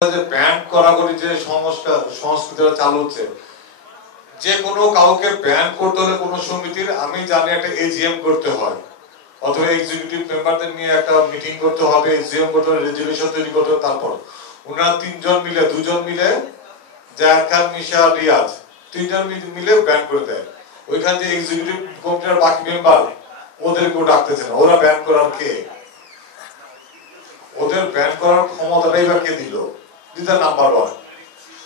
যে ব্যান করাকরি যে সংস্কৃতিটা চালু হচ্ছে, যে কোনো কাউকে ব্যান করতে হলে কোনো সমিতির আমি জানি একটা এজিএম করতে হয়, অথবা এক্সিকিউটিভ মেম্বারদের নিয়ে একটা মিটিং করতে হবে, এজিএম করতে হবে, রেজুলেশন তৈরি করতে হবে। তারপর ওনারা দুজন মিলে জায়েদ খান, মিশা, রিয়াজ তিনজন মিলে ব্যান করে দেয়। ওইখান যে এক্সিকিউটিভ কমিটির বাকি মেম্বার ওদেরকেও ডাকতেছে না। ওরা ব্যান করার কে? ওদের ব্যান করার ক্ষমতাটাই বা কে দিল? Number one.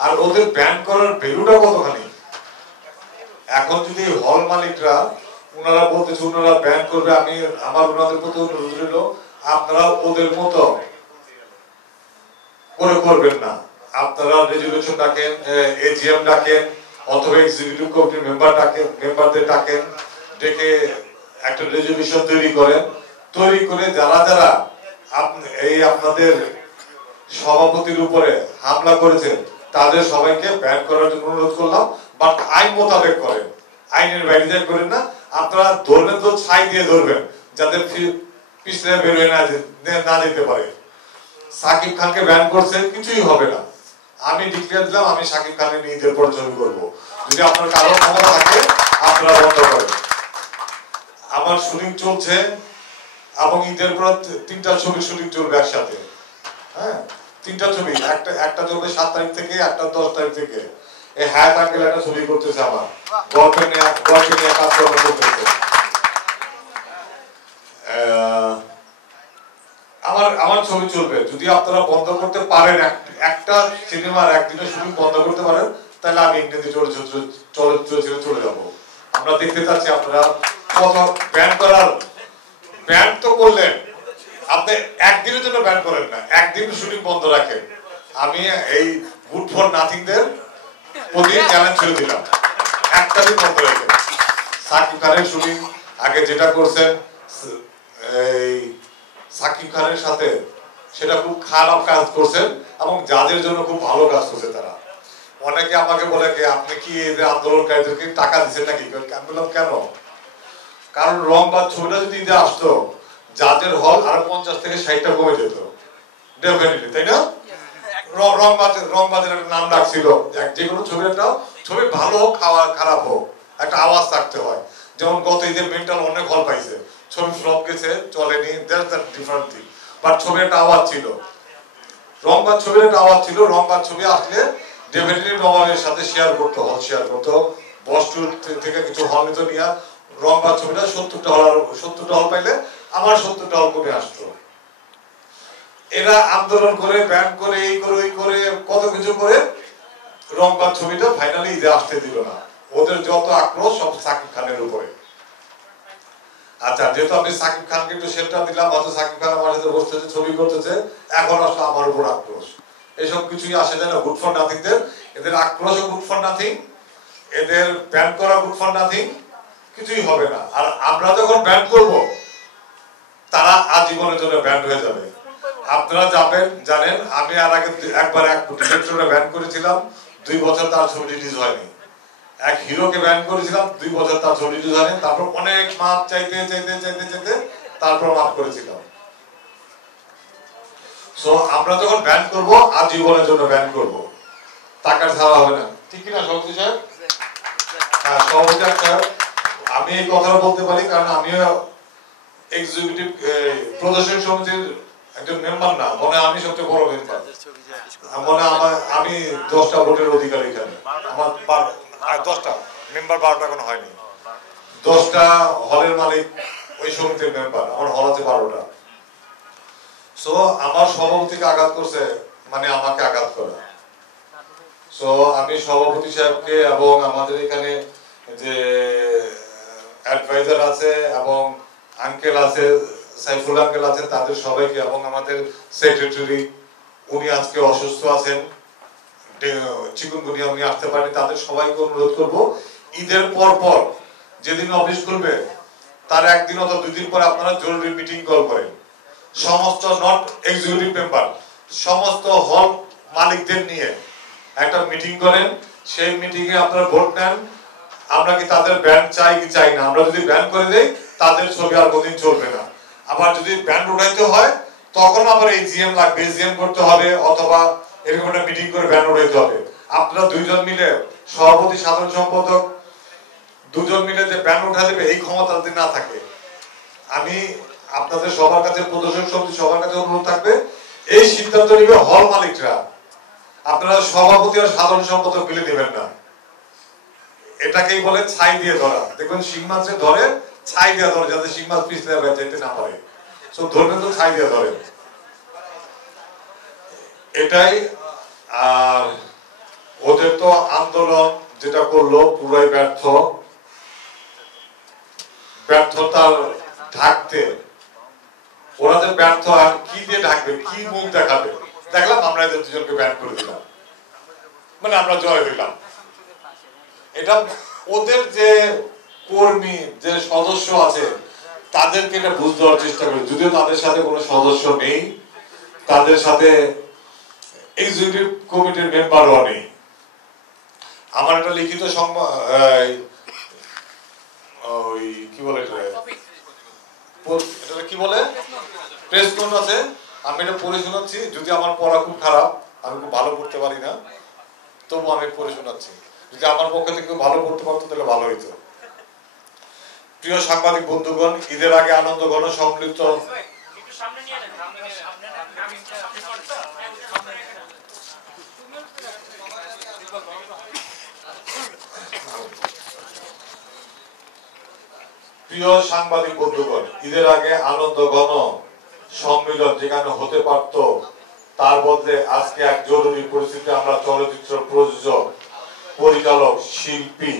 আর ওদের ব্যান করার ভ্যালুটা কতখানি? এখন যদি হল মালিকরা ওনারা বলতেছে ওনারা ব্যান করবে, আমি আমার ওনাদের প্রতি অনুরোধ রইল আপনারা ওদের মতো করে করবেন না। আপনারা রেজুলেশন ডাকেন, এজিএম ডাকেন, অথবা এক্সিকিউটিভ কমিটির মেম্বারদের ডাকেন, ডেকে একটা রেজুলেশন তৈরি করে যারা যারা এই আপনাদের সভাপতির উপরে হামলা করেছেন তাদের সবাইকে ব্যান করার জন্য অনুরোধ করলাম। বাট আইন মোতাবেক করেন, আইনের বাইরে করেন না। আপনারা ধরবেন তো ছাই দিয়ে ধরবেন, যাতে পিছনে বের হয়ে না যেতে পারে। সাকিব খানকে ব্যান করছেন, কিছুই হবে না। আমি ডিক্লেয়ার দিলাম আমি সাকিব খানের নিয়ে ঈদের পর ছবি করবো। যদি আপনার কারো ক্ষমতা থাকে আপনারা বন্ধ করেন। আমার শুটিং চলছে এবং ঈদের পর 3টা ছবি শুটিং চলবে একসাথে। হ্যাঁ, 3টা ছবি, একটা চলবে 7 তারিখ থেকে, একটা 10 তারিখ থেকে। এই হায়াত আঙ্কেল একটা ছবি করতেছে, আমার গল্পে নিয়ে কাজ করতেছে। আমার ছবি চলবে। যদি আপনারা বন্ধ করতে পারেন, একটা সিনেমার একদিনের শুটিং বন্ধ করতে পারেন, তাহলে আমি ইংরেজি চলচ্চিত্র চলে যাব। আমরা দেখতে চাচ্ছি আপনারা কত ব্যান তো করলেন, আপনি একদিনের জন্য ব্যান করেন না, একদিন শুটিং বন্ধ রাখেন। আমি এই গুড ফর নাথিংদের প্রতি চ্যালেঞ্জ ছেড়ে দিলাম, একটা দিন বন্ধ রাখেন। সাকিব খানের শুটিং আগে যেটা করছেন এই সাকিব খানের সাথে, সেটা খুব খারাপ কাজ করছেন এবং যাদের জন্য খুব ভালো কাজ করছে তারা। অনেকে আমাকে বলে আপনি কি এই যে আন্দোলনকারীদেরকে টাকা দিচ্ছেন নাকি? আমি বললাম কেন? কারণ রংবাদ ছবিটা যদি ঈদে আসতো, যাদের হল আরো 50 থেকে 60টা কমে যেত ডেফিনেটলি, তাই না? রংবাদের একটা নাম ডাকছিল, যে কোনো ছবি ভালো হোক খারাপ হোক একটা আওয়াজ থাকতে হয়। যেমন গত ঈদে মেন্টাল অনেক হল পাইছে, ছবি ফ্লপ গেছে, চলেনি, that's the different thing. But ছবির একটা আওয়াজ ছিল, রংবাদ ছবির একটা আওয়াজ ছিল। রংবাদ ছবি আসলে ডেফিনেটলি নবাবের সাথে শেয়ার করতো, বস্টুর থেকে কিছু হল নিত নিয়ে রংবাদ ছবিটা 70টা হল পাইলে আমার 70টা হল কমে আসতো। এরা আন্দোলন করে, ব্যান করে, এই করে ওই করে কত কিছু করে রংবাদ ছবিটা ফাইনালি ঈদে আসতে দিল না। ওদের যত আক্রোশ সব সাকিব খানের উপরে। আচ্ছা, যেহেতু আমি সাকিব খানকে একটু শেল্টার দিলাম, হয়তো সাকিব খান আমার সাথে বসতেছে, ছবি করতেছে, এখন আসলে আমার উপর আক্রোশ। এসব কিছুই আসে যায় না গুড ফর নাথিংদের। এদের আক্রোশ গুড ফর নাথিং, এদের ব্যান করা গুড ফর নাথিং, কিছুই হবে না। আর আমরা যখন ব্যান করব, তারা আজীবনের জন্য ব্যান হয়ে যাবে। আপনারা জানেন আমি আর আগে একবার এক ডিরেক্টরে ব্যান করেছিলাম, 2 বছর তার ছবি রিলিজ হয়নি। এক হিরোকে ব্যান করেছিলাম, 2 বছর তার ছবি রিলিজ হয়নি। তারপর অনেক মাপ চাইতে তারপর মাপ করেছিলাম। সো আমরা যখন ব্যান করব, আজীবনের জন্য ব্যান করব, টাকা ছাড়া হবে না। ঠিক কিনা সভাপতি সাহেব? হ্যাঁ, সভাপতি সাহেব, আমি এই কথাটা বলতে পারি কারণ আমিও এক্সিকিউটিভ প্রদর্শন সমিতির একজন মেম্বার না, মনে আমি সবচেয়ে বড় মেম্বার। মনে আমি 10টা ভোটের অধিকারী এখানে। আমার 10টা মেম্বার, 12টা এখনো হয়নি। 10টা হলের মালিক ওই সমিতির মেম্বার, আমার হল আছে 12টা। সো আমার সভাপতিকে আঘাত করছে মানে আমাকে আঘাত করা। সো আমি সভাপতি সাহেবকে এবং আমাদের এখানে যে অ্যাডভাইজার আছে এবং আঙ্কেল আছে, সাইফুল আঙ্কেল আছেন, তাদের সবাইকে, এবং আমাদের সেক্রেটারি উনি আজকে অসুস্থ আছেন, চিকুনগুনিয়া উনি আসতে পারেন, তাদের সবাইকে অনুরোধ করব ঈদের পর যেদিন অফিস খুলবে তার একদিন অথবা 2 দিন পর আপনারা জরুরি মিটিং কল করেন। সমস্ত নট এক্সিকিউটিভ মেম্বার, সমস্ত হল মালিকদের নিয়ে একটা মিটিং করেন। সেই মিটিং এ আপনারা ভোট নেন, আমরা কি তাদের ব্যান চাই কি চাই না। আমরা যদি ব্যান করে দেই, তাদের ছবি আর কোনদিন চলবে না। আবার যদি ব্যান উঠাইতে হয়, তখন আবার এই জিএম লাগবে, জিএম করতে হবে, অথবা এরকম একটা মিটিং করে ব্যান উঠাইতে হবে। আপনারা দুইজন মিলে, সভাপতি সাধারণ সম্পাদক দুজন মিলে যে ব্যান উঠা দেবে এই ক্ষমতা যদি না থাকে, আমি আপনাদের সবার কাছে, প্রদর্শক সমিতি সবার কাছে অনুরোধ থাকবে, এই সিদ্ধান্ত নিবে হল মালিকরা। আপনারা সভাপতি আর সাধারণ সম্পাদক মিলে নেবেন না। এটাকেই বলে ছাই দিয়ে ধরা। দেখবেন শিং মাছে ধরে ছাই দিয়ে ধরে, যাতে শিং মাছ পিছলে যেতে না পারে। সো ধরবেন তো ছাই দিয়ে ধরে, এটাই। আর ওদের তো আন্দোলন যেটা করলো পুরাই ব্যর্থতার ঢাকতে, ওরা যে ব্যর্থ, আর কি দিয়ে ঢাকবে, কি মুখ দেখাবে? দেখলাম আমরা এদের দুজনকে ব্যান করে দিলাম, মানে আমরা জয় হইলাম। এটা ওদের যে কর্মী, যে সদস্য আছে, তাদেরকে এটা বুঝ দেওয়ার চেষ্টা করি। যদিও তাদের সাথে কোনো সদস্য নেই, তাদের সাথে এক্সিকিউটিভ কমিটির মেম্বারও নেই। আমার একটা লিখিত ওই কি বলে এটা কি বলে প্রেস নোট আছে, আমি এটা পড়ে শোনাচ্ছি। যদি আমার পড়া খুব খারাপ, আমি খুব ভালো পড়তে পারি না, তবু আমি পড়ে শোনাচ্ছি। যদি আমার পক্ষে থেকে ভালো পড়তে পারতো তাহলে ভালো হইতো। প্রিয় সাংবাদিক বন্ধুগণ, ঈদের আগে আনন্দ ঘন সম্মিলিত প্রিয় সাংবাদিক বন্ধুগণ, ঈদের আগে আনন্দ ঘন সম্মিলন যেখানে হতে পারত, তার বদলে আজকে এক জরুরি পরিস্থিতি আমরা চলচ্চিত্র প্রযোজক, পরিচালক, শিল্পী,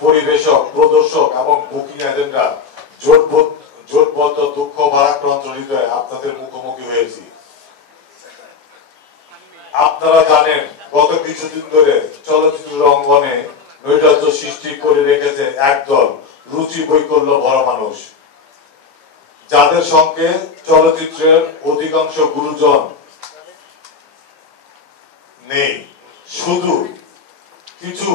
পরিবেশক, প্রদর্শক এবং বুকিং এজেন্টরা জোটবদ্ধ দুঃখ ভারাক্রান্ত হৃদয়ে আপনাদের মুখোমুখি হয়েছি। আপনারা জানেন, গত কিছুদিন ধরে চলচ্চিত্র অঙ্গনে নৈরাজ্য সৃষ্টি করে রেখেছে একদল রুচি বৈকল্য ভরা মানুষ, যাদের সঙ্গে চলচ্চিত্রের অধিকাংশ গুরুজন নেই। শুধু কিছু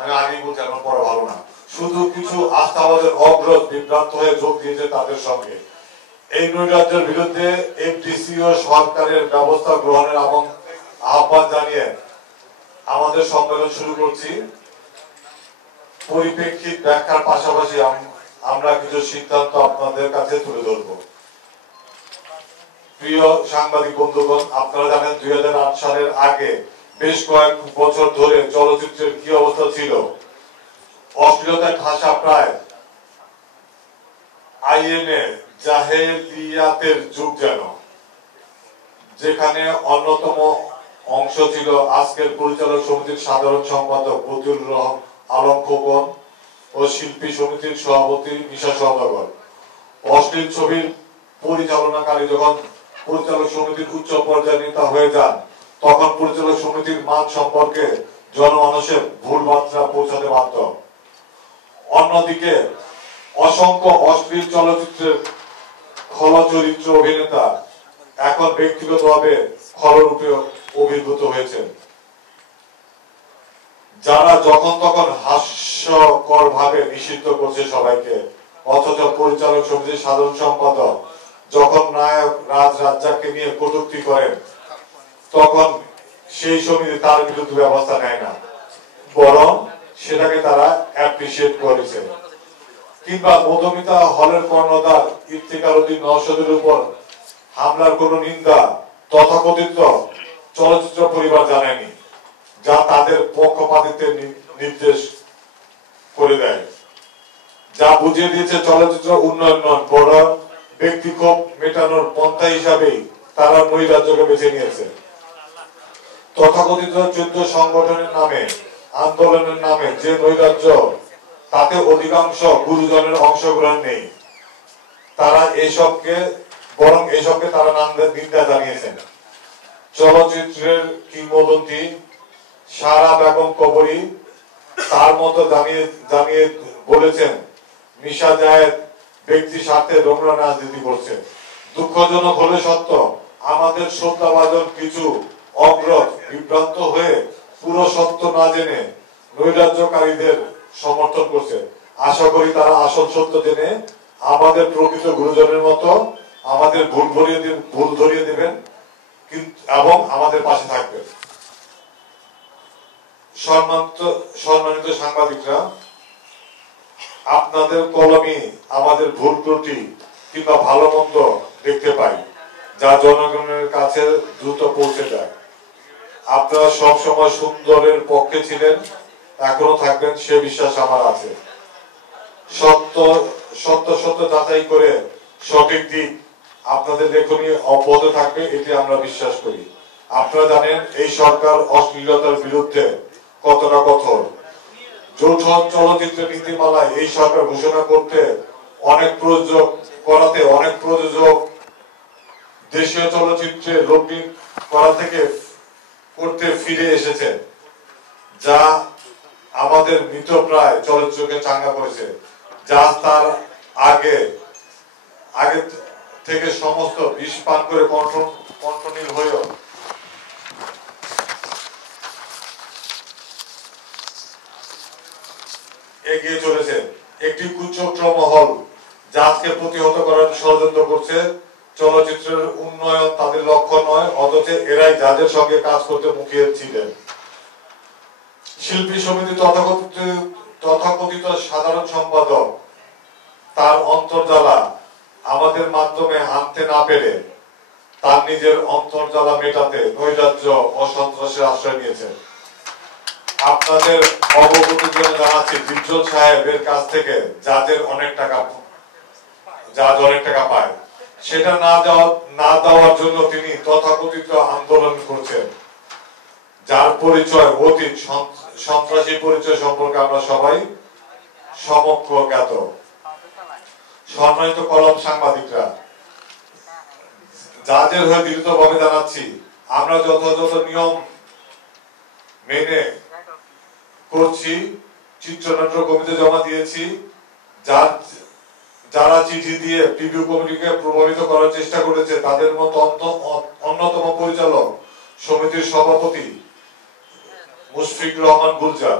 আমি আগেই বলছি, আমার পড়া ভালো না। শুধু কিছু আস্থাবাদের অগ্রজ বিভ্রান্ত হয়ে যোগ দিয়েছে তাদের সঙ্গে। এই নৈরাজ্যের বিরুদ্ধে এফডিসি ও সরকারের ব্যবস্থা গ্রহণের আহ্বান জানিয়ে আমাদের সম্মেলন শুরু করছি। পরিপ্রেক্ষিত ব্যাখ্যার পাশাপাশি আমরা কিছু সিদ্ধান্ত আপনাদের কাছে তুলে ধরব। প্রিয় সাংবাদিক বন্ধুগণ, আপনারা জানেন 2008 সালের আগে বেশ কয়েক বছর ধরে চলচ্চিত্রের কি অবস্থা ছিল। অশ্লীলতায় ঠাসা প্রায় আইএনএ জাহেলিয়াতের যুগ যেন, যেখানে অন্যতম অংশ ছিল আজকের পরিচালক সমিতির সাধারণ সম্পাদক বদিউল আলম খোকন ও শিল্পী সমিতির সভাপতি নিশা সওদাগর। অশ্লীল ছবির পরিচালনাকারী যখন পরিচালক সমিতির উচ্চ পর্যায়ে নেতা হয়ে যান, তখন পরিচালক সমিতির মান সম্পর্কে জনমানুষের ভুল বার্তা পৌঁছাতে বাধ্য। অন্যদিকে অসংখ্য অশ্লীল চলচ্চিত্রের খলচরিত্র অভিনেতা এখন ব্যক্তিগতভাবে খলরূপে অভিভূত হয়েছেন, যারা যখন তখন হাস্যকর ভাবে নিষিদ্ধ করছে সবাইকে। অথচ পরিচালক সমিতির সাধারণ সম্পাদক যখন নায়ক রাজ রাজ্জাককে নিয়ে কটূক্তি করেন, তখন সেই সমিতি তার বিরুদ্ধে ব্যবস্থা নেয় না, বরং সেটাকে তারা অ্যাপ্রিসিয়েট করেছে। কিংবা মধুমিতা হলের কর্ণধার ইফতিকার উদ্দিন নওশাদের উপর হামলার কোন নিন্দা তথাকথিত চলচ্চিত্র পরিবার জানায়নি, যা তাদের পক্ষপাতিত্বের নির্দেশ করে দেয়, যা বুঝিয়ে দিয়েছে চলচ্চিত্র উন্নয়ন নন, বরং ব্যক্তিক্ষোভ মেটানোর পন্থা হিসাবেই তারা নৈরাজ্যকে বেছে নিয়েছে। তথাকথিত 14 সংগঠনের নামে, আন্দোলনের নামে যে নৈরাজ্য, তাতে অধিকাংশ গুরুজনের অংশগ্রহণ নেই। তারা এসবকে তারা নিন্দা জানিয়েছেন। চলচ্চিত্রের কিংবদন্তি সারা বেগম কবরী তার মতো জানিয়ে বলেছেন, মিশা জায়েদ ব্যক্তি স্বার্থে নোংরা রাজনীতি করছে। দুঃখজনক হলে সত্য, আমাদের শ্রদ্ধাভাজন কিছু অগ্রজ বিভ্রান্ত হয়ে পুরো সত্য না জেনে নৈরাজ্যকারীদের সমর্থন করছে। আশা করি তারা আসল সত্য জেনে আমাদের প্রকৃত গুরুজনের মতো আমাদের ভুল ধরিয়ে দেবেন এবং আমাদের পাশে থাকবেন। সম্মানিত সাংবাদিকরা, আপনাদের কলমে আমাদের ভুল ত্রুটি কিংবা ভালো মন্দ দেখতে পাই, যা জনগণের কাছে দ্রুত পৌঁছে যায়। আপনারা সব সময় সুন্দরের পক্ষে ছিলেন, এখনো থাকবেন, সে বিশ্বাস আমার আছে। সত্য যাচাই করে সঠিক দিক আপনাদের লেখনী অব্যাহত থাকবে, এটি আমরা বিশ্বাস করি। আপনারা জানেন এই সরকার অশ্লীলতার বিরুদ্ধে কতটা কঠোর। যৌথ চলচ্চিত্র নীতিমালায় এই সরকার ঘোষণা করতে অনেক প্রযোজক দেশীয় চলচ্চিত্রে লগ্নি করা থেকে করতে ফিরে এসেছে, যা আমাদের মৃতপ্রায় চলচ্চিত্রকে চাঙ্গা করেছে, যা তার আগে থেকে সমস্ত বিষ পান করে কণ্ঠনীল হয়েও এগিয়ে চলেছে। একটি কুচক্র মহল জাতকে প্রতিহত করার ষড়যন্ত্র করছে। চলচ্চিত্রের উন্নয়ন তাদের লক্ষ্য নয়, অথচ এরাই যাদের সঙ্গে কাজ করতে মুখিয়ে ছিলেন। শিল্পী সমিতি তথাকথিত সাধারণ সম্পাদক তার অন্তর্জালা আমাদের মাধ্যমে আনতে না পেরে তার নিজের অন্তর্জালা মেটাতে নৈরাজ্য ও সন্ত্রাসের আশ্রয় নিয়েছেন। আপনাদের অবগতির জন্য জানাচ্ছি, বিপ্লব সাহেবের কাছ থেকে জাজ অনেক টাকা পায়, সেটা না দেওয়ার জন্য তিনি তথাকথিত আন্দোলন করছেন, যার পরিচয় অতীত সন্ত্রাসী পরিচয় সম্পর্কে আমরা সবাই সমক্ষ জ্ঞাত। সম্মানিত কলম সাংবাদিকরা, জাজের হয়ে দৃঢ়ভাবে জানাচ্ছি, আমরা যথাযথ নিয়ম মেনে করছি। চিত্রনাট্য কমিটি জমা দিয়েছি। যারা চিঠি দিয়ে প্রিভিউ কমিটিকে প্রভাবিত করার চেষ্টা করেছে, তাদের মতো অন্যতম পরিচালক সমিতির সভাপতি মুশফিক রহমান গুলজার,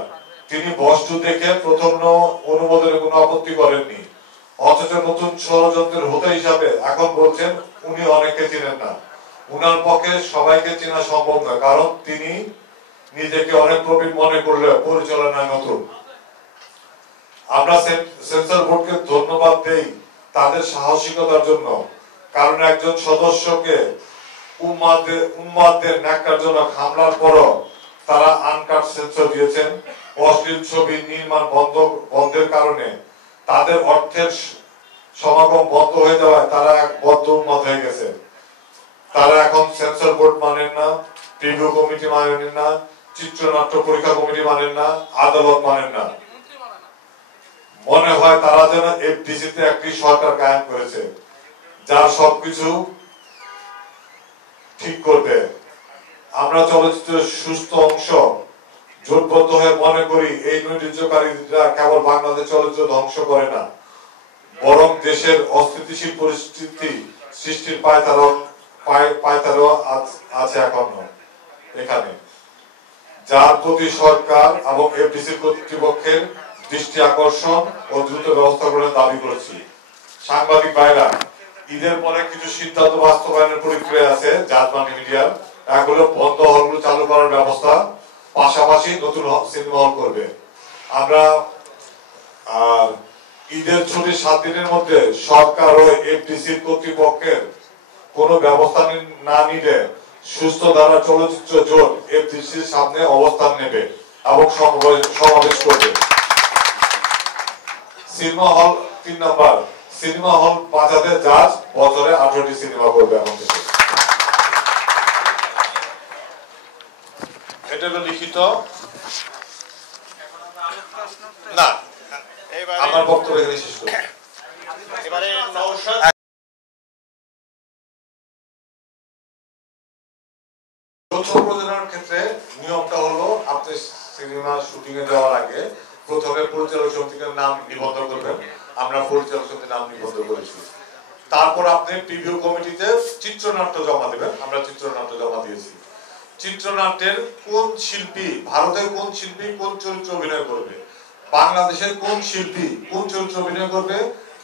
তিনি বস্তু দেখে প্রথম অনুমোদনে কোনো আপত্তি করেননি, অথচ নতুন ষড়যন্ত্রের হোতা হিসাবে এখন বলছেন উনি অনেককে চিনেন না। উনার পক্ষে সবাইকে চেনা সম্ভব নয়, কারণ তিনি নিজেকে অনেক প্রবীণ মনে করলে পরিচালনায় নতুন। আমরা সেন্সর বোর্ডকে ধন্যবাদ দেই তাদের সাহসিকতার জন্য, কারণ একজন সদস্যকে উন্মাদদের ন্যাক্কারজনক হামলার পরও তারা আনকাট সেন্সর দিয়েছেন। অশ্লীল ছবি নির্মাণ বন্ধের কারণে তাদের অর্থের সমাগম বন্ধ হয়ে যাওয়ায় তারা এক বদ্ধ উন্মাদ হয়ে গেছে। তারা এখন সেন্সর বোর্ড মানেন না, প্রিভিউ কমিটি মানেন না, চিত্রনাট্য পরীক্ষা কমিটি মানেন না, আদালত মানেন না। মনে হয় তারা যেন এফডিসিতে একটি সরকার কায়েম করেছে, যা সবকিছু ঠিক করবে। আমরা চলচ্চিত্রের সুস্থ অংশ জোটবদ্ধ হয়ে মনে করি এই নৈরাজ্যকারীরা কেবল বাংলাদেশ চলচ্চিত্র ধ্বংস করে না, বরং দেশের অস্থিতিশীল পরিস্থিতি সৃষ্টির পায়তারাও আছে এখনো এখানে, যার প্রতি সরকার এবং এফডিসি কর্তৃপক্ষের দৃষ্টি আকর্ষণ ও দ্রুত ব্যবস্থা গ্রহণের দাবি করেছি। সাংবাদিক ভাইরা, ঈদের পরে কিছু সিদ্ধান্ত বাস্তবায়নের প্রক্রিয়া আছে জাজমানি মিডিয়ার। এগুলো বন্ধ হলগুলো চালু করার ব্যবস্থা, পাশাপাশি নতুন সিনেমা হল করবে। আমরা ঈদের ছুটির 7 দিনের মধ্যে সরকার ও এফডিসি কর্তৃপক্ষের কোনো ব্যবস্থা না নিলে সুস্থ ধারা চলচ্চিত্র জোট এফডিসির সামনে অবস্থান নেবে এবং সমাবেশ করবে। সিনেমা হল 3 নম্বর, সিনেমা হল বাঁচাতে জাজ বছরে 18টি সিনেমা করবে আমাদের। এটা হলো লিখিত না, আমার বক্তব্য এখানে শেষ করি। এবারে নওশাদ যৌথ প্রযোজনার ক্ষেত্রে নিয়মটা হলো, আপনি সিনেমা শুটিং এ যাওয়ার আগে প্রথমে পরিচালক সমিতির নাম নিবন্ধন করবেন। আমরা পরিচালক সমিতির নাম নিবন্ধন করেছি। তারপর আপনি প্রিভিউ কমিটিতে চিত্রনাট্য জমা দেবেন। আমরা চিত্রনাট্য জমা দিয়েছি। চিত্রনাট্যের কোন শিল্পী, ভারতের কোন শিল্পী কোন চরিত্র অভিনয় করবে, বাংলাদেশের কোন শিল্পী কোন চরিত্র অভিনয় করবে,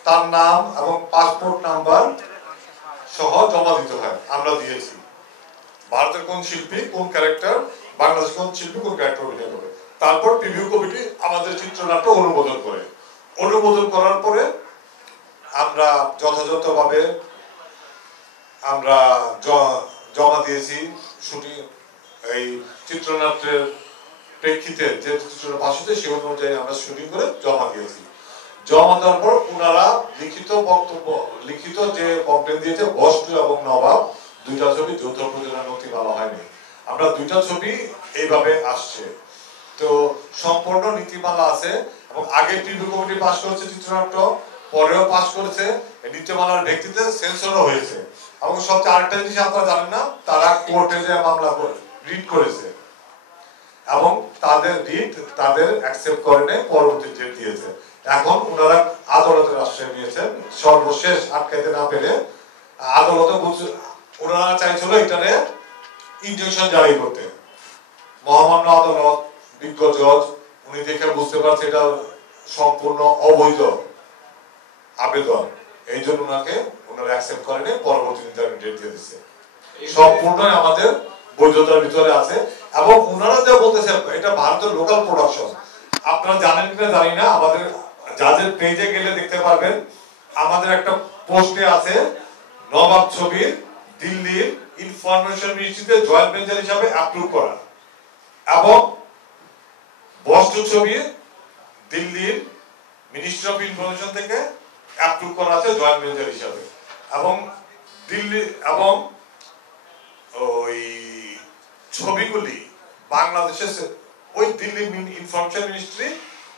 তার নাম এবং পাসপোর্ট নাম্বার সহ জমা দিতে হয়। আমরা দিয়েছি। ভারতের কোন শিল্পী কোন ক্যারেক্টার, বাংলাদেশ কোন শিল্পী কোন ক্যারেক্টার অভিনয় করবে। তারপর প্রিভিউ কমিটি আমাদের চিত্রনাট্য অনুমোদন করে। অনুমোদন করার পরে আমরা যথাযথভাবে আমরা জমা দিয়েছি শুটিং এই চিত্রনাট্যের প্রেক্ষিতে যে চিত্রনাট্য ভাষিত সেই অনুযায়ী আমরা শুটিং করে জমা দিয়েছি। জমা দেওয়ার পর ওনারা লিখিত বক্তব্য লিখিত যে কমপ্লেন দিয়েছে বস্তু এবং নবাব দুইটা ছবি যৌথ প্রযোজনা নীতিমালা হয়নি। আমরা দুইটা ছবি এইভাবে আসছে। তো সম্পূর্ণ নীতিমালা আছে এবং আগে প্রিভিউ কমিটি পাস করেছে চিত্রনাট্য, পরেও পাস করেছে, নীতিমালার ভিত্তিতে সেন্সরও হয়েছে। এবং সবচেয়ে আরেকটা জিনিস আপনারা জানেন না, তারা কোর্টে যে মামলা রিট করেছে এবং তাদের রিট তাদের অ্যাকসেপ্ট করে নেয়, পরবর্তী ডেট দিয়েছে। এখন ওনারা আদালতের আশ্রয় নিয়েছেন, সর্বশেষ আটকাইতে না পেরে আদালতে ওনারা চাইছিল এটারে ইনজেকশন জারি করতে। মহামান্য আদালত বিজ্ঞ জজ উনি দেখে বুঝতে পারছে এটা সম্পূর্ণ অবৈধ আবেদন, এই জন্য ওনারা অ্যাকসেপ্ট করেনি, পরবর্তী নির্ধারণ ডেট দিয়ে দিচ্ছে। সম্পূর্ণ আমাদের বৈধতার ভিতরে আছে এবং ওনারা যা বলতেছে এটা ভারতের লোকাল প্রোডাকশন। আপনারা জানেন কিনা জানি না, আমাদের যাদের পেজে গেলে দেখতে পারবেন আমাদের একটা পোস্টে আছে নবাব ছবির দিল্লির ইনফরমেশন মিনিস্ট্রিতে জয়েন্ট ভেঞ্চার হিসাবে অ্যাপ্রুভ করা এবং বস্তু ছবি দিল্লির মিনিস্ট্রি অফ ইনফরমেশন থেকে অ্যাপ্রুভ করা আছে জয়েন্ট ভেঞ্চার হিসাবে এবং দিল্লি এবং ওই ছবিগুলি বাংলাদেশের ওই দিল্লি ইনফরমেশন মিনিস্ট্রি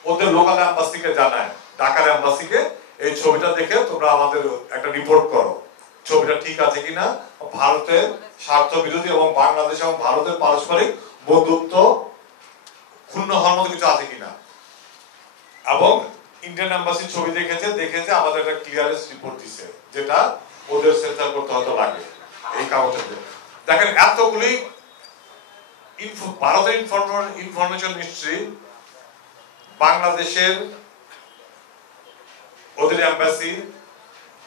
ওদের লোকাল এম্বাসিকে জানায়, ঢাকার এম্বাসিকে এই ছবিটা দেখে তোমরা আমাদের একটা রিপোর্ট করো, ছবিটা ঠিক আছে কিনা, ভারতের স্বার্থ বিরোধী এবং বাংলাদেশ এবং ভারতের পারস্পরিক বন্ধুত্ব ক্ষুণ্ণ হওয়ার মতো কিছু আছে কিনা। এবং ইন্ডিয়ান এম্বাসি ছবি দেখেছে আমাদের একটা ক্লিয়ারেন্স রিপোর্ট দিছে, যেটা ওদের সেন্সার করতে হয়তো লাগে এই কাগজটাতে। দেখেন এতগুলি ভারতের ইনফরমেশন মিনিস্ট্রি, বাংলাদেশের ওদের এম্বাসি,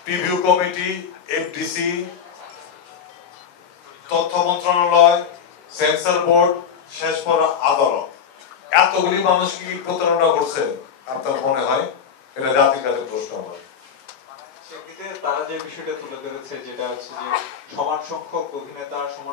প্রিভিউ কমিটি, এফডিসি, তথ্য মন্ত্রণালয়, সেন্সর বোর্ড, শেষ পর আদালত, এতগুলি মানুষ কি প্রতারণা করছে আপনার মনে হয়? এটা জাতির কাছে প্রশ্ন। আমার সেক্ষেত্রে তারা যে বিষয়টা তুলে ধরেছে যেটা হচ্ছে যে সমান সংখ্যক অভিনেতা সমান